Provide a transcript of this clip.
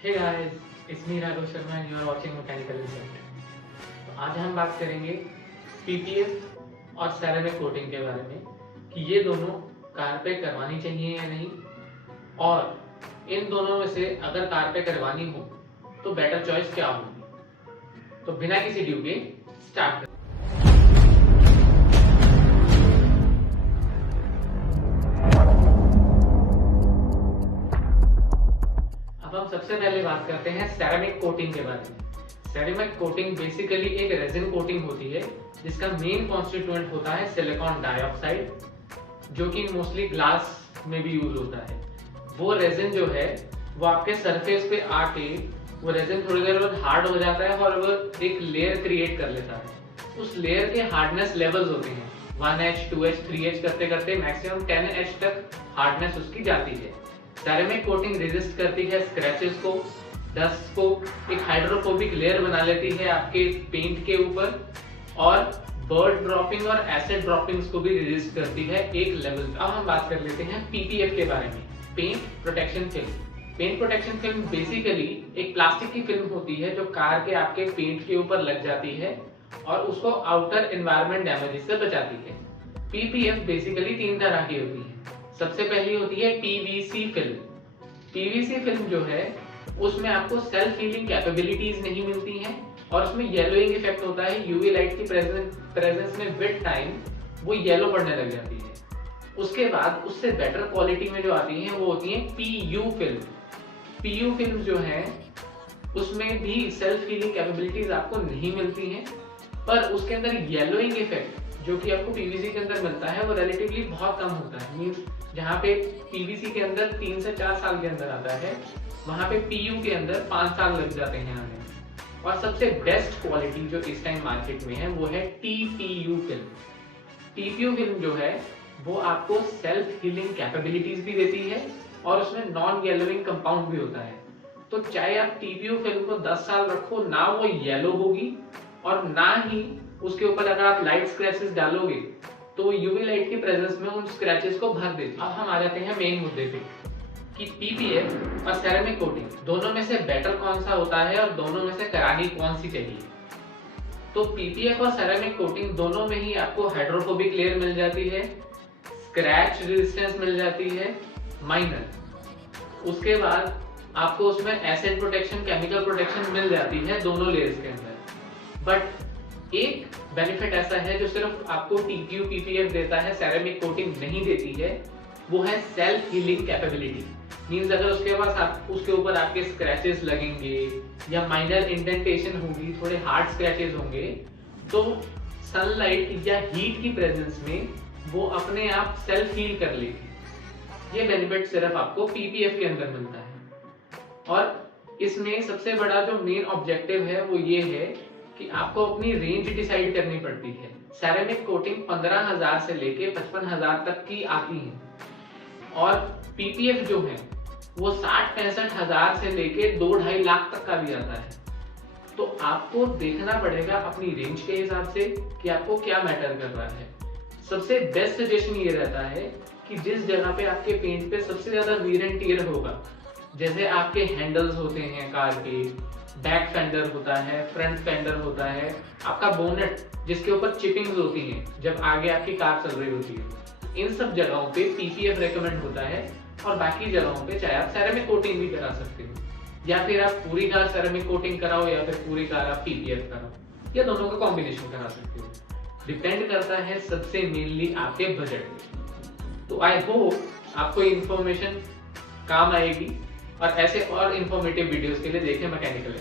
Hey guys, it's me Raghav Sharma and you are watching Mechanical Result। तो आज हम बात करेंगे पीपीएफ और सेरेमिक कोटिंग के बारे में कि ये दोनों कार पे करवानी चाहिए या नहीं, और इन दोनों में से अगर कार पे करवानी हो तो बेटर चॉइस क्या होगी। तो बिना किसी ड्यू के स्टार्ट करें। अब हम सबसे पहले बात करते हैं सेरेमिक कोटिंग के बारे में। सेरेमिक कोटिंग बेसिकली एक रेजिन कोटिंग होती है जिसका मेन कॉन्स्टिट्यूएंट होता है सिलिकॉन डाइऑक्साइड, जो कि मोस्टली ग्लास में भी यूज होता है। वो रेजिन जो है वो आपके सरफेस पे आके वो रेजिन थोड़ी देर बाद हार्ड हो जाता है और वो एक लेयर क्रिएट कर लेता है। उस लेयर के हार्डनेस लेवल्स होते हैं 1H, 2H, 3H करते करते मैक्सिमम 10H तक हार्डनेस उसकी जाती है। सेरेमिक कोटिंग रेजिस्ट करती है स्क्रैचेस को, डस्ट को, एक हाइड्रोफोबिक लेयर बना लेती है आपके पेंट के ऊपर, और बर्ड ड्रॉपिंग और एसिड ड्रॉपिंग्स को भी रेजिस्ट करती है एक लेवल पे। अब हम बात कर लेते हैं पीपीएफ के बारे में, paint protection film. Paint protection film basically एक प्लास्टिक की फिल्म होती है जो कार के आपके पेंट के ऊपर लग जाती है और उसको आउटर एनवायरनमेंट डैमेज से बचाती है। पीपीएफ बेसिकली 3 तरह की होती है। सबसे पहली होती है पीवीसी फिल्म। पीवीसी फिल्म जो है उसमें आपको सेल्फ हीलिंग कैपेबिलिटीज नहीं मिलती हैं और उसमें येलोइंग इफेक्ट होता है। यूवी लाइट की प्रेजेंस में विद टाइम वो येलो पड़ने लग जाती है। उसके बाद उससे बेटर क्वालिटी में जो आती हैं वो होती है पीयू फिल्म। पीयू फिल्म जो है उसमें भी सेल्फ हीलिंग कैपेबिलिटीज आपको नहीं मिलती हैं, पर उसके अंदर येलोइंग इफेक्ट जो कि आपको पीवीसी के अंदर मिलता है वो रिलेटिवली बहुत कम होता है। मींस जहाँ पे पीवीसी के अंदर 3 से 4 साल के अंदर आता है, वहाँ पे पीयू के अंदर 5 साल लग जाते हैं आने। और सबसे बेस्ट क्वालिटी जो इस टाइम मार्केट में है वो है टीपीयू फिल्म। टीपीयू फिल्म जो है वो आपको सेल्फ हीलिंग कैपेबिलिटीज भी देती है और उसमें नॉन येलोइंग कंपाउंड भी होता है। तो चाहे आप टीपीयू फिल्म को 10 साल रखो, ना वो येलो होगी और ना ही उसके ऊपर अगर आप लाइट स्क्रैचेस डालोगे तो यूवी लाइट की प्रेजेंस में उन स्क्रैचेस को भर देती है। अब हम आ जाते हैं मेन मुद्दे पे कि पीपीएफ और सेरेमिक कोटिंग दोनों में से बेटर कौन सा होता है और दोनों में से करानी कौन सी चाहिए। तो पीपीएफ और सेरेमिक कोटिंग दोनों में ही आपको हाइड्रोफोबिक लेयर मिल जाती है, स्क्रैच रेजिस्टेंस मिल जाती है माइनर। उसके बाद आपको उसमें एसिड प्रोटेक्शन, केमिकल प्रोटेक्शन मिल जाती है दोनों लेयर्स के अंदर। बट एक बेनिफिट ऐसा है जो सिर्फ आपको टीपीयू पीपीएफ देता है, सेरेमिक कोटिंग नहीं देती है, वो है सेल्फ हीलिंग कैपेबिलिटी। मींस अगर उसके ऊपर आपके स्क्रैचेस लगेंगे या माइनर इंडेंटेशन होगी, थोड़े हार्ड स्क्रैचेस होंगे, तो सनलाइट या हीट की प्रेजेंस में वो अपने आप सेल्फ हील कर लेगी। ये बेनिफिट सिर्फ आपको पीपीएफ के अंदर मिलता है। और इसमें सबसे बड़ा जो मेन ऑब्जेक्टिव है वो ये है कि आपको अपनी रेंज डिसाइड करनी पड़ती है। सेरेमिक कोटिंग 15,000 से लेके 55,000 तक की आती है और पीपीएफ जो है वो 60-65 हजार से लेके 2-2.5 लाख तक का भी आता है। तो आपको देखना पड़ेगा अपनी रेंज के हिसाब से कि आपको क्या मैटर कर रहा है। सबसे बेस्ट सजेशन ये रहता है कि जिस जगह पे आपके पेंट पे सबसे ज्यादा वीर एंड टियर होगा, जैसे आपके हैंडल्स होते हैं कार के, बैक फेंडर होता है, फ्रंट फेंडर होता है, आपका बोनेट जिसके ऊपर चिपिंग्स होती हैं जब आगे आपकी कार चल रही होती है, इन सब जगहों पे पीपीएफ रेकमेंड होता है। और बाकी जगहों पे चाहे आप सेरेमिक कोटिंग भी करा सकते हो, या फिर आप पूरी कार सेरेमिक कोटिंग कराओ या फिर पूरी कार आप पीपीएफ कराओ, या दोनों का कॉम्बिनेशन करा सकते हो। डिपेंड करता है सबसे मेनली आपके बजट पे। तो आई होप आपको इन्फॉर्मेशन काम आएगी और ऐसे और इन्फॉर्मेटिव वीडियोस के लिए देखें मैकेनिकल।